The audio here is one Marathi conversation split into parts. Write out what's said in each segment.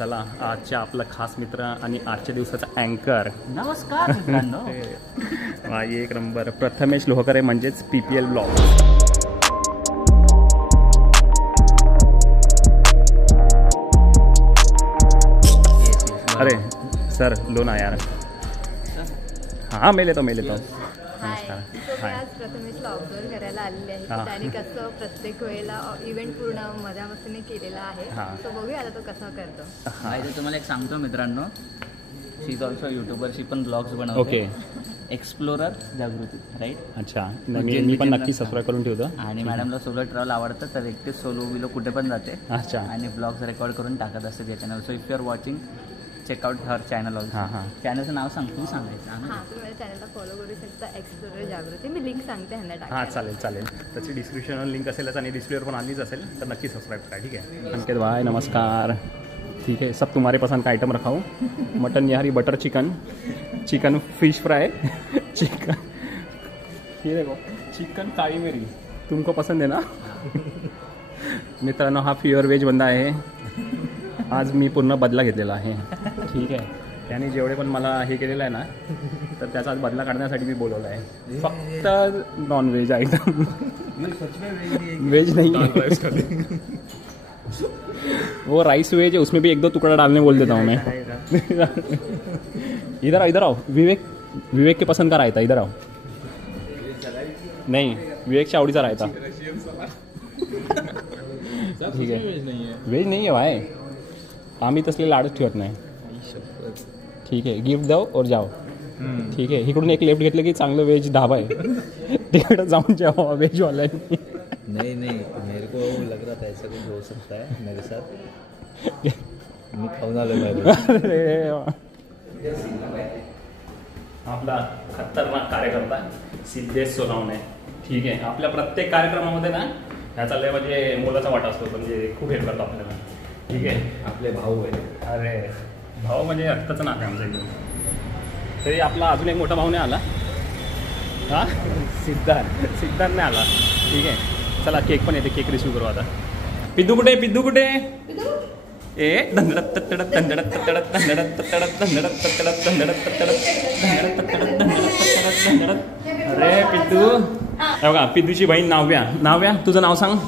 चला आजच्या आपला खास मित्र आणि आजच्या दिवसाचा अँकर. नमस्कार मित्रांनो. एक नंबर प्रथमेश लोहकरे म्हणजेच PPL ब्लॉग. अरे सर लोन आहे यार. हाँ मैं लेता नमस्कार. आज प्रथमेशला ऑब्झर्व करायला आलेले आहे त्याने कसं प्रत्येक वेळेला इव्हेंट पूर्ण मजामस्तीने केलेला आहे. तो बघूया आता तो कसा करतो. तर तुम्हाला एक सांगतो मित्रांनो, शी इज ऑल्सो युट्यूबर, शी पण ब्लॉग्स बनवते. ओके. एक्सप्लोरर जागृती, राईट. अच्छा, मी पण नक्की सबस्क्राईब करून ठेवतो. आणि मॅडमला सोलो ट्रॅव्हल आवडतं, तर एकटे सोलो बिलो कुठे पण जाते. अच्छा. आणि ब्लॉग्स रेकॉर्ड करून टाकत असते त्या channel. So if you are watching check out her channel also. चॅनलचं नाव सांग, तू सांगायचं. हां, तुम्ही माझ्या चॅनलला फॉलो करू शकता, एक्सप्लोरर जागृती. मी लिंक सांगते ह्यांना टाका. हां चालेल. त्याची डिस्क्रिप्शनवर लिंक असेलच आणि डिस्प्लेवर पण आलीच असेल, तर नक्की सबस्क्राईब करा. ठीक है अंकित भाई, नमस्कार. ठीक है, सब तुम्हारे पसंद का आइटम रखा हूँ. Mutton nihari, butter chicken fish fry, chicken ये देखो, चिकन काळी मिरी. तुमको पसंद है ना? मित्रांनो, हा प्युअर व्हेज बंदा आहे. आज मी पूर्ण बदला घेतलेला आहे. ठीक आहे, त्याने जेवढे पण मला हे केलेलं आहे ना, तर त्याचा आज बदला काढण्यासाठी मी बोलवलं आहे. फक्त नॉन व्हेज आइटम. वेज नहीं है वो राइस वेज है, उसमें भी 1-2 टुकड़ा डालने बोल देता हूँ मैं. इधर आओ. विवेक के पसंद का रायता. इधर आओ. नहीं, विवेकच्या आवडीचा रायता. ठीक आहे, वेज नहीं है भाई. आम्ही तसले लाडच ठेवत नाही. ठीक आहे, गिफ्ट दो और जाओ. ठीक आहे, इकडून एक लेफ्ट घेतलं की चांगलं व्हेज ढाबा आहे, तिकडे जाऊन जेवा व्हेजवाल्यांनी. नहीं मेरे को लग रहा था ऐसा कुछ हो सकता है मेरे साथ. मी खाऊन आलो. आपला खतरनाक कार्यकर्ता सिद्धेश सोनावणे. ठीक आहे, आपल्या प्रत्येक कार्यक्रमामध्ये ना ह्याचा लय म्हणजे मोलाचा वाटा असतो, म्हणजे खूप हेल्प करतो आपल्याला. ठीक आहे, आपले भाऊ आहे. अरे भाऊ म्हणजे रक्ताचं नातं आहे आमच्या इकडे. तरी आपला अजून एक मोठा भाऊ नाही आला. हां, सिद्धार्थ नाही आला. ठीक आहे, चला केक पण येते, केक रिसीव करू आता. पिद्दू कुठे? ए धंदडत तडत धंदडत तडत धंदडत तडत धंदडत तडत धंदडत तडत धंदडत तडत धंदडत धंदडत. अरे पिद्दू, हे बघा पिद्दूची बहीण नाव्या. तुझं नाव सांग.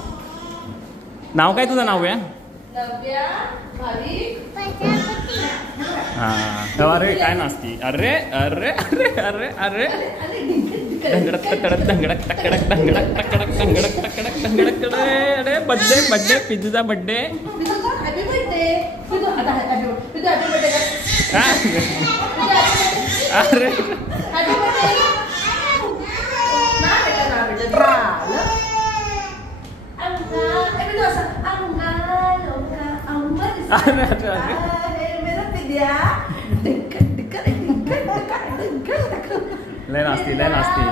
नाव काय तुझं? नाव्या. हां, अरे काय नाचती. अरे अरे अरे अरे अरे धंगडक तकडक धंगडक टकडक धंगडक टकडक धंगडक टकडक धंगडक टकडक. अरे बड्डे पिद्दूचा बड्डे. अरे लय नाचती.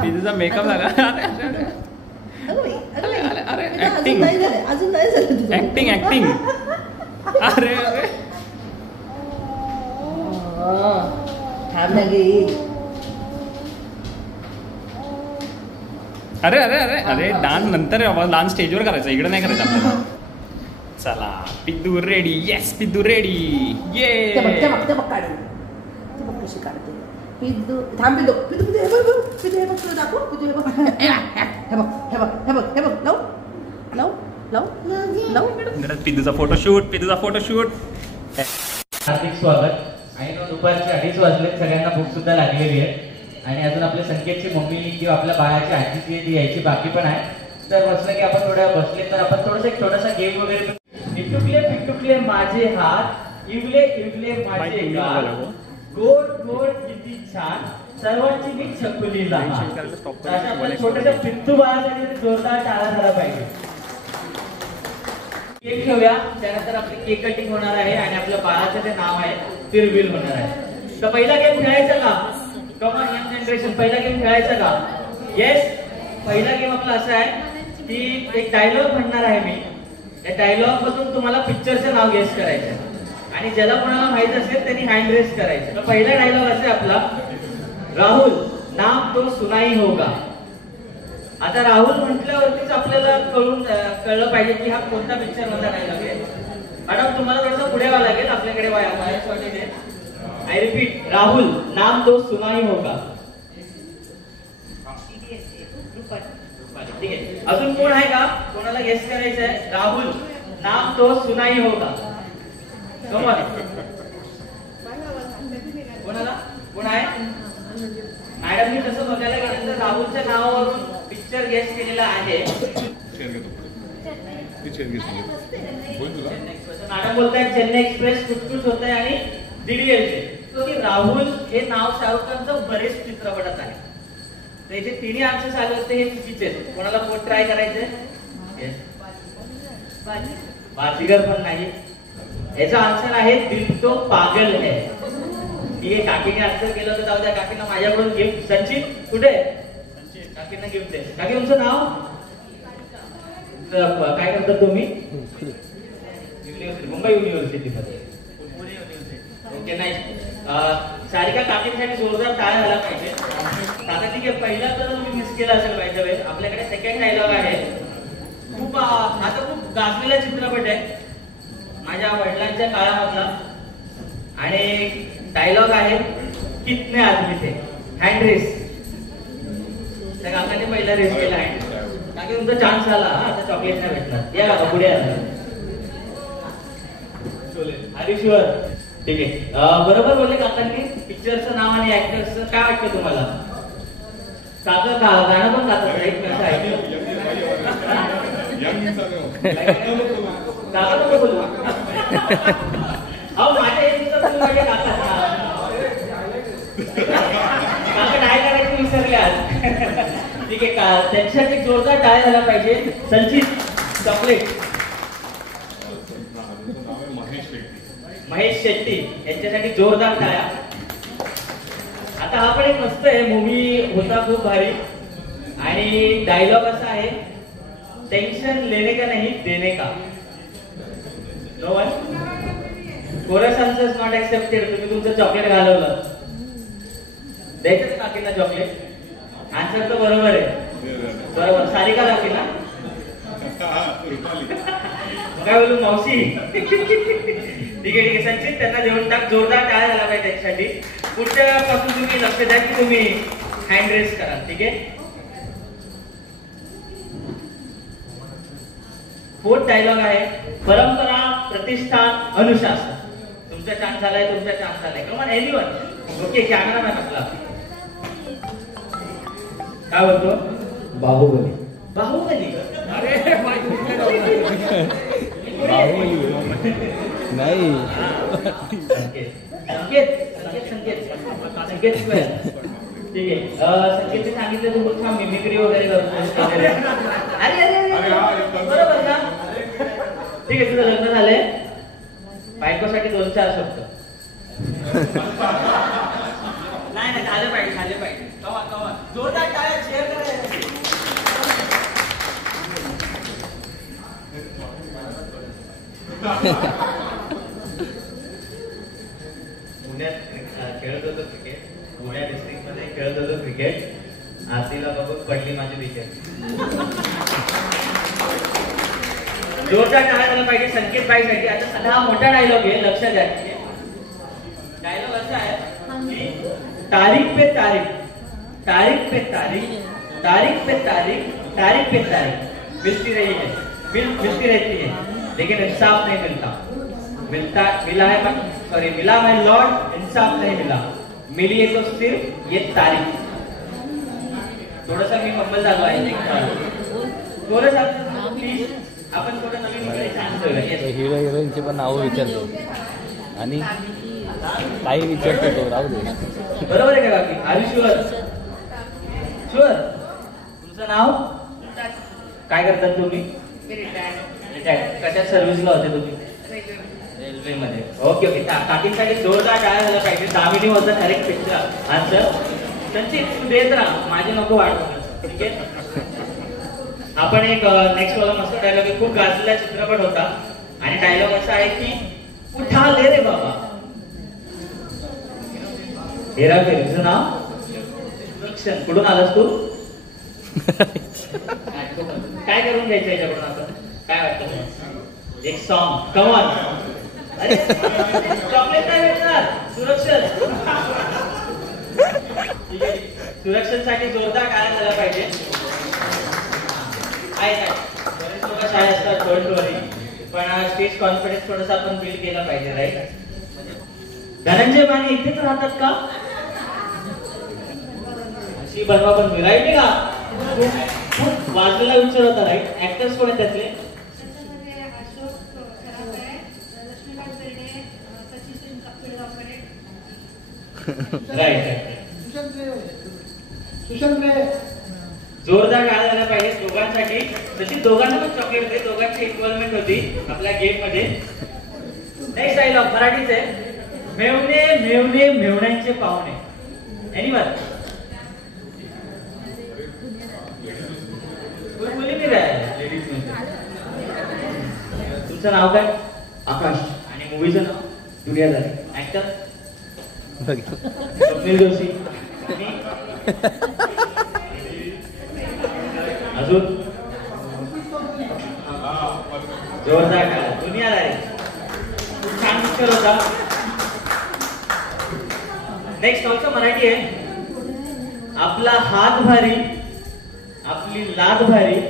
पिझ्झा मेकअप झाला. अरे ऍक्टिंग. अरे अरे डान्स नंतर, डान्स स्टेजवर करायचा, इकडे नाही करायचं आपल्याला. चला Piddu ready. Yes Piddu ready. ये कशी काढते पिद्दू. थांब पिद्दू. पिद्दूचा फोटोशूट. हार्दिक स्वागत. आणि दुपारचे 2:30 वाजले, सगळ्यांना भूक सुद्धा लागलेली आहे. आणि अजून आपल्या संकेतची मम्मी किंवा आपल्या बाळाची आजीची ती यायची बाकी पण आहे. तर बसलं की आपण थोड्या बसले तर आपण एक छोटासा गेम वगैरे. पिटुकले माझे हात, इवले माझे गाल, गोड किती छान, सर्वांची मी छकुली लहान. छोट्याशा पिंटू बाळासाठी जोरदार टाळा झाला पाहिजे. केक ठेवूया, त्यानंतर आपली केक कटिंग होणार आहे आणि आपल्या बाळाचं ते नाव आहे तिरविल होणार आहे. तर पहिला गेम खेळायचा का? कमॉन यंग जनरेशन, पहिला गेम खेळायचा का? येस. पहिला गेम आपला असा आहे की एक डायलॉग म्हणणार आहे मी. त्या डायलॉग मधून तुम्हाला पिक्चरचं नाव गेस करायचं आणि ज्याला कोणाला माहित असेल त्यांनी हँड रेस करायचं. तर पहिला डायलॉग असा आहे आपला, राहुल नाम तो सुनाई होगा. आता राहुल म्हटल्यावरतीच आपल्याला कळलं पाहिजे की हा कोणता पिक्चर मधला डायलॉग आहे. मॅडम तुम्हाला थोडंसं पुढे व्हावं लागेल, आपल्याकडे वायर्स वाटेल. आय रिपीट, राहुल नाम तो सुनाई होगा. ठीक आहे, अजून कोण आहे का? कोणाला गेस करायचं आहे? राहुल नाम तो सुनाई होगा. कोणाला? कोण आहे? मॅडमनी तसं बघायला गेलं तर राहुलच्या नावावरून पिक्चर गेस केलेला आहे. मॅडम बोलतायत चेन्नई एक्सप्रेस, कुछ होत आहे आणि डीडीएलचे. राहुल हे नाव शाहरुख खानचं बरेच चित्रपटात आहे. त्याचे तिन्ही आन्सर्स आले होते हे चुकीचे. कोणाला कोण ट्राय करायचंय? बाजीगर पण नाही. याचा आन्सर आहे दिल तो पागल है. मी काकीने आन्सर केलं होतं, जाऊ द्या काकींना माझ्याकडून गिफ्ट. संचित कुठे? काकींना गिफ्ट दे. काकी तुमचं नाव काय करतात तुम्ही? मुंबई युनिव्हर्सिटीमध्ये. ओके, नाही. सारिका काकींसाठी जोरदार टाळ्या झाला पाहिजे. आता ठीक आहे, पहिला तर तुम्ही मिस केला असेल पाहिजे. आपल्याकडे सेकंड डायलॉग आहे. खूप आता खूप गाजलेला चित्रपट आहे माझ्या वडिलांच्या काळामधला, आणि डायलॉग आहे कितने आदमी थे. Hand raise. त्या काकाने पहिला रेस केला आहे. काकी तुमचा चान्स आला. आता चॉकलेट नाही भेटणार. या काका पुढे आला. हरीश्वर. ठीक आहे, बरोबर बोलले काकांनी. पिक्चरचं नाव आणि ऍक्टरचं काय वाटतं तुम्हाला? काका गाणं पण गातात. एक मिनिट ऐकलं. काका नको बोलू. अहो माझ्या एक काका काय करायचं विसरले आज. ठीक आहे, त्यांच्यासाठी जोरदार टाळ्या झाला पाहिजे. संचित चॉकलेट. महेश शेट्टी यांच्यासाठी जोरदार टाळ्या. आता हा पण एक मस्त आहे मूवी होता, खूप भारी. आणि डायलॉग असा आहे, टेन्शन लेने का नहीं देने का. No one. Chorus answers not accepted. तुम्ही तुमचं चॉकलेट घालवलं. द्यायचं काकींना चॉकलेट. आन्सर तर बरोबर आहे. बरोबर. सारिका काकी ना? काय बोलू मावशी? ठीक आहे, ठीक आहे. संचित त्यांना जेवण टाक. जोरदार टाळ्या झाला पाहिजे त्याच्यासाठी. पुढच्या पासून तुम्ही लक्ष द्या की तुम्ही हँड रेस करा. ठीक आहे. फोर्थ डायलॉग आहे, परंपरा, प्रतिष्ठान, अनुशासन. तुमचा चान्स झालाय, तुमचा चान्स झालाय. कमान एनीवन. ओके, कॅमेरा मॅन आपला काय बोलतो? बाहुबली. बाहुबली. अरे बाहुबली नाही. संकेत स्क्वेअर. ठीक आहे, संकेतने सांगितलं तू खूप मिमिक्री वगैरे करतो. अरे बरोबर ना? ठीक आहे, तुझं लग्न झालंय. बायकोसाठी 2-4 शब्द. नाही झालं पाहिजे, झाले पाहिजे. कवा जोरदार टाळ्या शेअर करायला. पुण्यात खेळत होतो क्रिकेट. पुणे डिस्ट्रिक्ट मध्ये खेळत होतो क्रिकेट. आरतीला बघून पडली माझी विकेट. जोरदार टाळ्या झाला पाहिजे संकेत बाईसाठी. आता हा मोठा डायलॉग आहे, लक्षात द्या. डायलॉग असा आहे की तारीख पे तारीख, तारीख पे तारीख, तारीख पे तारीख, तारीख पे तारीख मिलती रही है, मिलती रहती है, लेकिन इंसाफ नहीं मिलता. मिला मैं लॉर्ड, इंसाफ नहीं मिला. मिली है तो सिर्फ ये तारीख. थोडासा मी फंबल झालो आहे. थोडंसं प्लीज आपण थोडं नवीन चान्स ठेवलं. हिरो हिरोईनची पण नावं विचारतो आणि काही विचारतो तो. राहू दे. बरोबर आहे का बाकी? Are you sure? शुअर. तुमचं नाव काय करतात तुम्ही? कशात सर्व्हिसला होते तुम्ही? रेल्वेमध्ये. Okay okay. काकींसाठी जोरदार टाळ्या झाला पाहिजे. दामिनी होता डायरेक्ट पिक्चर आन्सर. संचित तू देत राहा, माझे नको वाढवण्याचं. ठीक आहे. आपण एक नेक्स्ट वाला मस्त डायलॉग आहे. खूप गाजलेला चित्रपट होता आणि डायलॉग असा आहे की उठा ले रे बाबा. हेरा फेरी. तुझं नाव? कुठून आलास तू? काय करून घ्यायचं याच्याकडून आपण? काय वाटतं तुम्हाला? एक सॉन्ग कमॉन. अरे चॉकलेट काय भेटणार? सुरक्षण. ठीक आहे, सुरक्षणसाठी जोरदार टाळ्या झाला पाहिजे. आहे काय बरेच लोक शाळेत असतात, डोंट वरी, पण स्टेज कॉन्फिडन्स थोडासा आपण बिल्ड केला पाहिजे, राईट? धनंजय माने इथेच राहतात का? अशी बनवा पण राईट का? वाजलेला विचार होता, राईट? ऍक्टर्स कोण आहेत त्यातले? राईट. जोरदार टाळ्या झाल्या पाहिजे दोघांसाठी. तशी दोघांना पण चॉकलेट होते, दोघांची इन्व्हॉल्वमेंट होती आपल्या गेम मध्ये. नेक्स्ट डायलॉग मराठीच आहे. मेवणे मेवणे मेवण्यांचे पाहुणे. एनीवन? कोण मुली मी राय लेडीज मध्ये. तुमचं नाव काय? आकाश. आणि मूवीचं नाव? दुनियादारी. ऍक्टर? स्वप्नील जोशी. अजून? जोरदार टाळ्या. दुनियादारी खूप छान पिक्चर होता. नेक्स्ट ऑल्सो मराठी आहे. आपला हात भारी, आपली लाद भारी,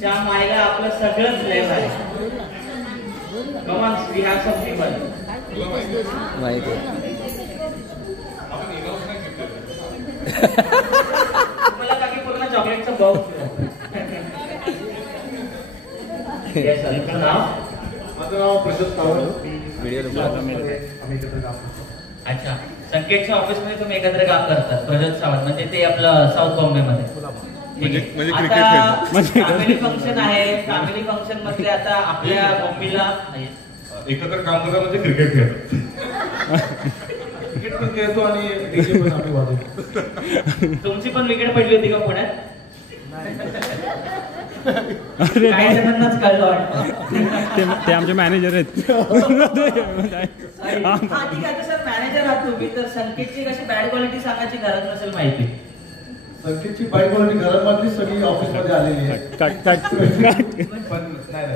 च्या मायला आपलं सगळंच लय भारी. Come on, we have something माहिती मला बाकी पूर्ण चॉकलेटचं बॉक्स. नाव? माझं नाव प्रशांत सावंत. अच्छा, संकेतच्या ऑफिस मध्ये तुम्ही एकत्र काम करतात. प्रज्वल सावंत म्हणजे ते आपलं साऊथ बॉम्बे मध्ये. फॅमिली फंक्शन आहे. फॅमिली फंक्शन मध्ये आता आपल्या मम्मीला एकत्र काम करता म्हणजे क्रिकेट खेळतो. क्रिकेट पण खेळतो आणि डीजे पण आम्ही वाजवतो. तुमची पण विकेट पडली होती का पुण्यात? काही जणांनाच कळलं वाटतं. ते आमचे मॅनेजर आहेत. हा ठीक आहे सर, मॅनेजर आहात तुम्ही, तर संकेतची कशी बॅड क्वालिटी सांगायची गरज नसेल माहिती. संकेतची बाईक क्वालिटी घरामधली सगळी ऑफिस मध्ये आलेली आहे. पण नाही,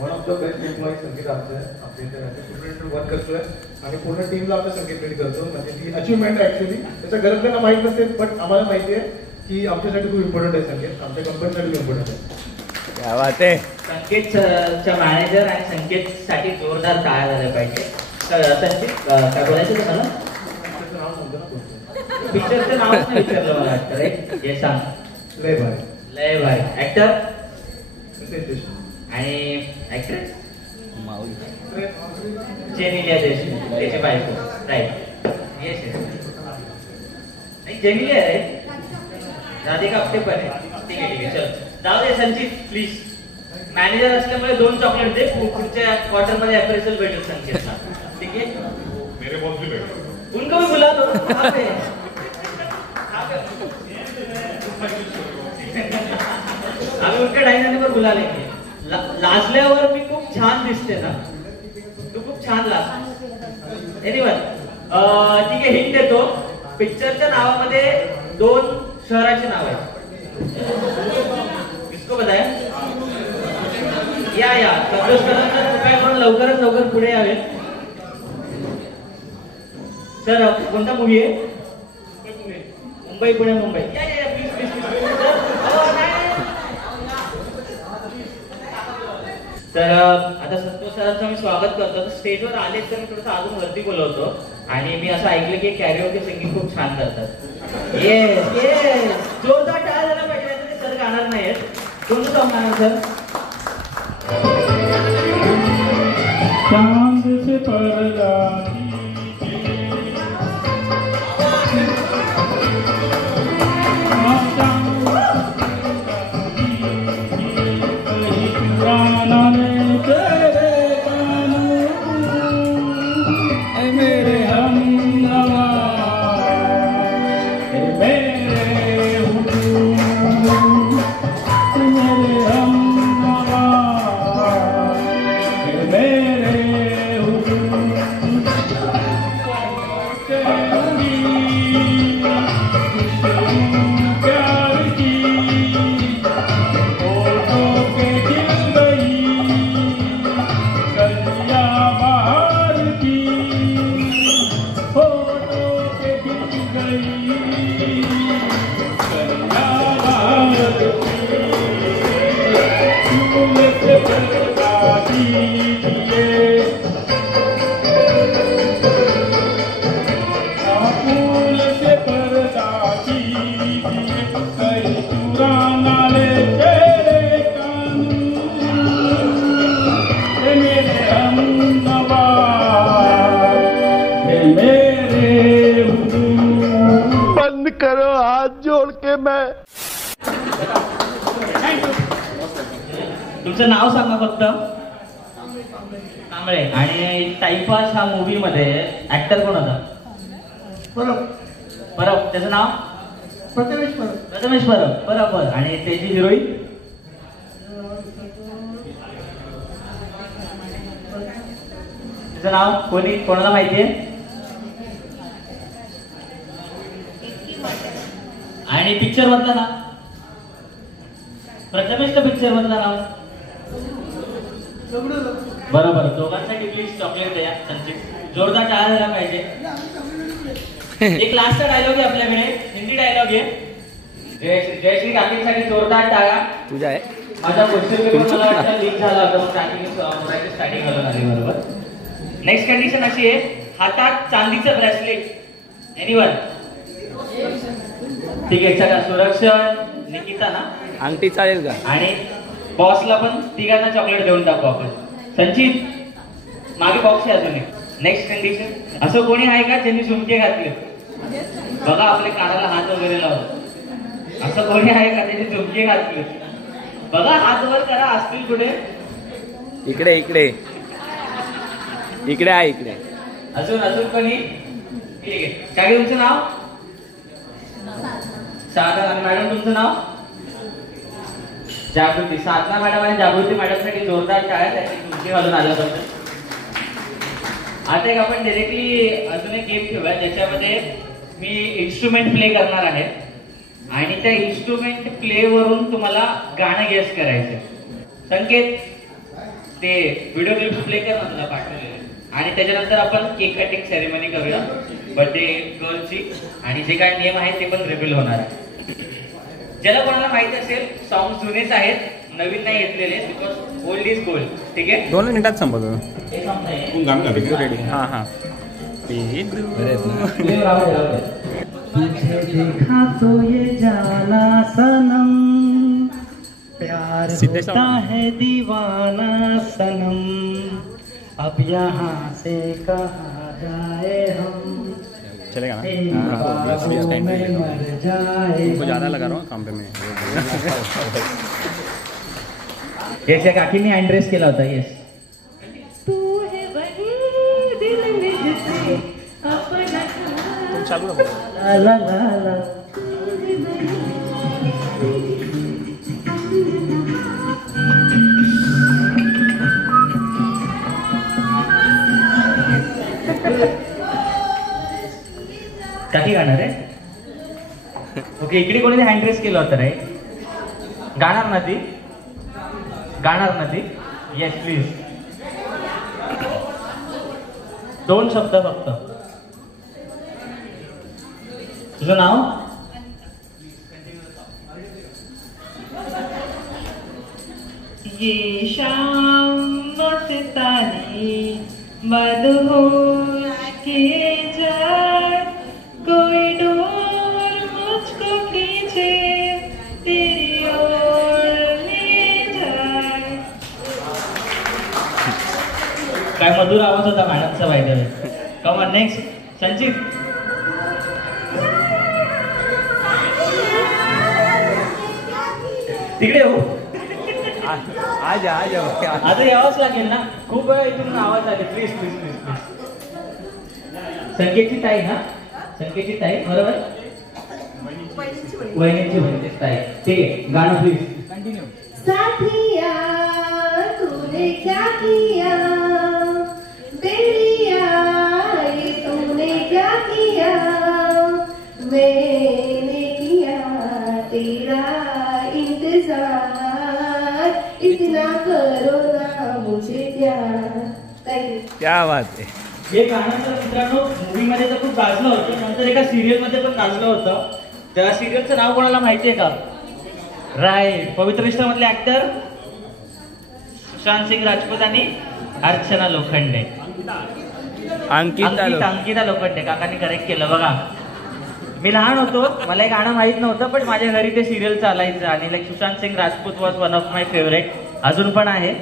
one of the best employee Sanket आमचं आहे. आपल्या इथे वर्क करतोय आणि पूर्ण टीमला आम्ही संकेत रेडी करतो. म्हणजे ती अचिव्हमेंट आहे ऍक्च्युली. त्याच्या घरातल्यांना माहित नसेल, पण आम्हाला माहिती आहे की आमच्यासाठी खूप इम्पॉर्टंट आहे संकेत. आमच्या कंपनीसाठी खूप इम्पॉर्टंट आहे. क्या बात आहे. संकेतच्या मॅनेजर आणि संकेत साठी जोरदार टाळ्या झाल्या पाहिजे. संकेत काय बोलायचं तुम्हाला? पिक्चरचं नाव नाही विचारलं मला वाटतं, राईट? हे सांग. लय भाई. लय भाई. ऍक्टर देशमुख आणि ऍक्ट्रेस माऊली जेनिलिया देशमुख, त्याची बायको, राईट? Yes yes. नाही जेनिलिया आहे, राईट? राधिका आपटे पण आहे. ठीक आहे ठीक आहे, चल जाऊ दे. संचित प्लीज, मॅनेजर असल्यामुळे 2 चॉकलेट दे. पुढच्या क्वार्टर मध्ये अप्रेझल भेटेल संकेतला. ठीक आहे? मेरे बॉस भी बैठे. उनको भी बुला दो. आम्ही उनके डायनिंग पर बुला लेंगे. लाजल्यावर मी खूप छान दिसते ना? तू खूप छान लाज. एनिवन, ठीक आहे, हिंट देतो. पिक्चरच्या नावामध्ये 2 शहराचे नाव आहेत. किसको बताया? या संतोष कदम कृपया करून लवकरात लवकर पुढे यावे. सर कोणता मूवी आहे? मुंबई पुणे मुंबई. या प्लीज प्लीज प्लीज. तर आता संतोष सरांचं मी स्वागत करतो. स्टेजवर आले तर मी थोडंसं अजून वरती बोलवतो. आणि मी असं ऐकलं की कॅरिओके सिंगिंग खूप छान करतात. येस येस, जोरदार टाळ्या झाला पाहिजे. ते सर गाणार नाहीत. कोणतं सॉंग गाणार सर? चांद से पर्दा मेरे हमनवा मेरे हमनवा मेरे तुमचं नाव सांगा फक्त. कांबळे. आणि टाइमपास हा मूवी मध्ये ऍक्टर कोण होता? परब. त्याचं नाव? प्रथमेश परब. बरोबर. आणि त्याची हिरोईन? तिचं नाव कोणाला माहितीये? आणि पिक्चर मधलं नाव? प्रथमेशचं पिक्चर मधलं नाव? बरोबर. दोघांसाठी प्लीज चॉकलेट द्या. संचित जोरदार टाळायला पाहिजे. एक लास्टचा डायलॉग आहे आपल्याकडे, हिंदी डायलॉग आहे. जयश्री काकींसाठी जोरदार टाळा. तुझ्या आहे माझा क्वेश्चन मला वाटतं लीक झाला होता, स्टार्टिंग घालून आली. बरोबर. नेक्स्ट कंडिशन अशी आहे, हातात चांदीचं ब्रेसलेट. एनीवन? ठीक आहे. चला सुरक्षण निकिता ना? अंगठी चालेल का? आणि बॉसला पण तिघांना चॉकलेट देऊन टाकू आपण. संचित मागे बॉक्स आहे अजून एक. नेक्स्ट कंडिशन, असं कोणी आहे का ज्यांनी झुमके घातले? बघा आपल्या कानाला हात वगैरे लावतो. असं कोणी आहे का ज्यांनी झुमके घातले? बघा हात वर करा. असतील कुठे? इकडे इकडे इकडे आहे. इकडे अजून कोणी? ठीक आहे. काय तुमचं नाव? साधना. आणि मॅडम तुमचं नाव? जागृती. साधना मॅडम आणि जागृती मॅडमसाठी जोरदार टाळ्या. त्याची झुमके घालून आल्याबद्दल. आता एक आपण डायरेक्टली अजून एक गेम ठेवूया ज्याच्यामध्ये मी इन्स्ट्रुमेंट प्ले करणार आहे आणि त्या इन्स्ट्रुमेंट प्ले वरून तुम्हाला गाणं गेस करायचं. संकेत ते व्हिडिओ क्लिप प्ले कर ना तुला पाठवलेले. आणि त्याच्यानंतर आपण केक कटिंग सेरेमनी करूया बर्थडे गर्लची. आणि जे काही नियम आहेत ते पण रिव्हील होणार आहे. ज्याला कोणाला माहिती असेल सॉंग जुनेच आहेत, नवीन नाही घेतलेले, बिकॉज ओल्ड इज गोल्ड. ठीक आहे. 2 मिनिटात संपवतो. रेडी. हां हां. तुझे देखा तो ये जाना सनम, प्यार होता है दीवाना सनम, अब यहाँ से कहाँ जाए हम. चलेगा ना? मर जाए. उनको ज़्यादा लगा रहा हूँ काम पे मैं. याच्या काकींनी अँड्रेस केला होता. येस. चालू ला ला ला. काकी गाणार आहे? ओके. इकडे कोणी हँड्रेस केलं होतं रे? गाणार ना ती? गाणार ना ती? Yes please. 2 शब्द फक्त. तुझं नाव? ये शाम मस्तानी मदहोश किए जाए, कोई डोर मुझको खींचे तेरी ओर ले जाए. काय मधुर आवाज होता मॅडमचा. Bye come on. Next Sanchit. तिकडे हो. आज आता यावंच लागेल ना. खूप वेळा इथून आवाज आले. Please please please please. संकेतची ताई ना? संकेतची ताई बरोबर. वहिनीची बहिणीची ताई. ठीक आहे. गाणं प्लीज कंटिन्यू. साथिया तूने क्या किया, बेलिया ये तूने क्या किया, मैंने किया तेरा इंतजार, इतना करो ना मुझे प्यार. क्या बात आहे. हे गाणं तर मित्रांनो मूवी मध्ये तर खूप गाजलं होतं. नंतर एका सिरियल मध्ये पण गाजलं होतं. त्या सिरियलचं नाव कोणाला माहितीये का? राईट. पवित्र रिश्ता मधले ऍक्टर सुशांत सिंग राजपूत आणि अर्चना लोखंडे. अंकिता लोखंडे. काकांनी करेक्ट केलं. बघा मी लहान होतो, मला हे गाणं माहित नव्हतं, पण माझ्या घरी ते सिरियल चालायचं. आणि like Sushant Singh Rajput was one of my favourite. अजून पण आहे.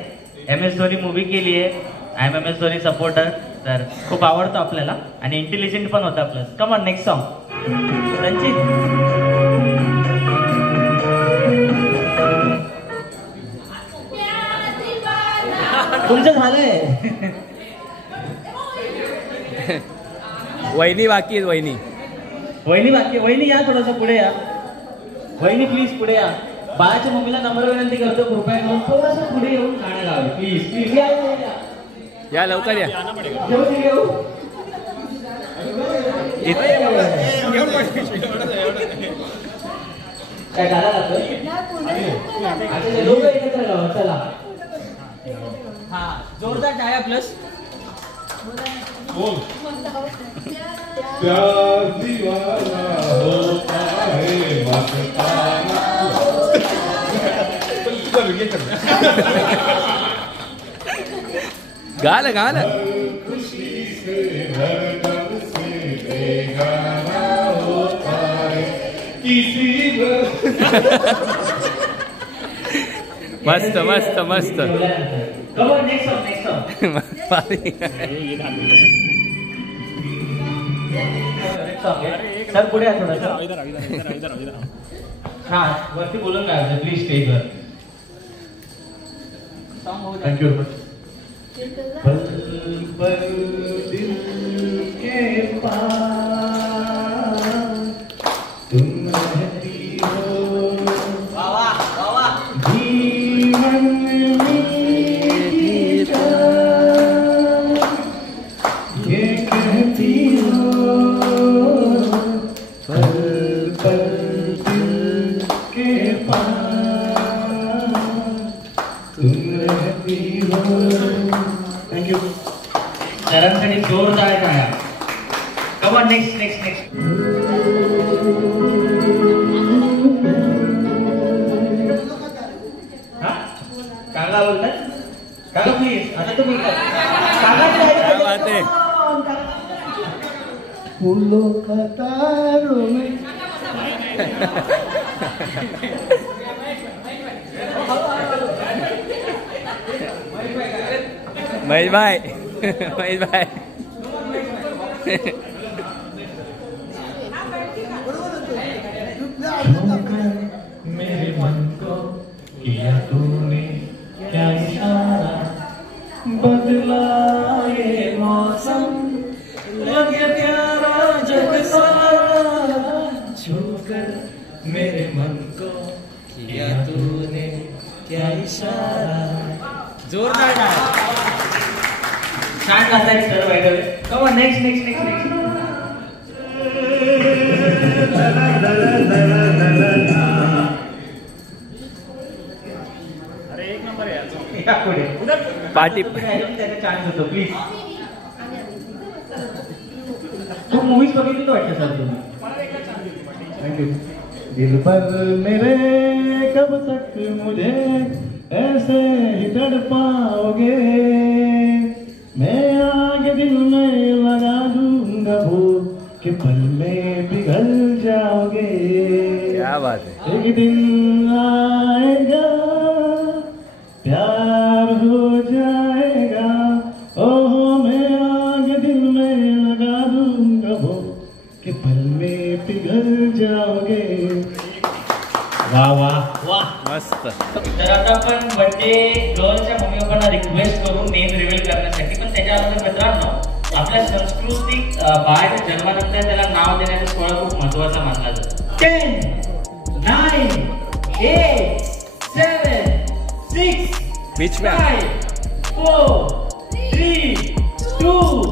MS धोनी मूवी केली आहे. I am MS Dhoni supporter. तर खूप आवडतो आपल्याला आणि इंटेलिजंट पण होता plus. Come on next song. Ranjit. तुमचं झालंय. वहिनी बाकी आहेत. वहिनी बाकी. वहिनी या थोडंसं पुढे या. वहिनी प्लीज पुढे या. बाळाच्या मम्मीला नम्र विनंती करतो कृपया करून थोडंसं पुढे येऊन गाणं गावे प्लीज प्लीज. या लवकर या. काय गाणं लागतोय? लोक एकत्र गावा. चला हा जोरदार टाळ्या प्लस. गाल गाल मस्त मस्त मस्त. सर पुढे हा वरती बोलून काय प्लीज स्टेजवर. थँक्यू. पल पल दिल के पास तुम रहती हो जीवन मेरी जान ये कहती हो पल पल दिल के पास तुम रहती हो. थँक्यू. सरांसाठी जोरदार टाळ्या. कम ऑन नेक्स्ट नेक्स्ट नेक्स्ट. काका बोलतात. काका प्लीज आता तुम्ही फूलों का तारों में महेश भाई महेश भाई मेरे मन को किया तूने क्या इशारा बदला ये मौसम लगे प्यारा जग सारा छूकर मेरे मन को किया तूने क्या इशारा. जोरदार टाळ्या. छान गाताय sir by the way. Come on next next next next. अरे एक नंबर आहे. या पुढे पार्टी त्याचा चान्स होतो प्लीज. खूप मूवीज बघितली वाटतं सर तुम्ही. थँक्यू. दिल पर मेरे कब तक मुझे ऐसे ही तड़पाओगे मैं आगे दिल में लगा दूंगा वो कि पल में पिघल जाओगे. क्या बात है. एक दिन आएगा प्यार हो जाएगा ओहो मैं आगे दिल में लगा दूंगा वो कि पल में पिघल जाओगे. वा वा वा मस्त. तर आता आपण बर्थडे गर्लच्या मम्मी पप्पांना रिक्वेस्ट करून नेम रिव्हील करण्यासाठी. पण त्याच्या अगोदर मित्रांनो आपल्या संस्कृतीत बाळाच्या जन्मानंतर त्याला नाव देण्याचा सोहळा खूप महत्वाचा मानला जातो. 10 9 8 7 6 बीच में 5 4 3 2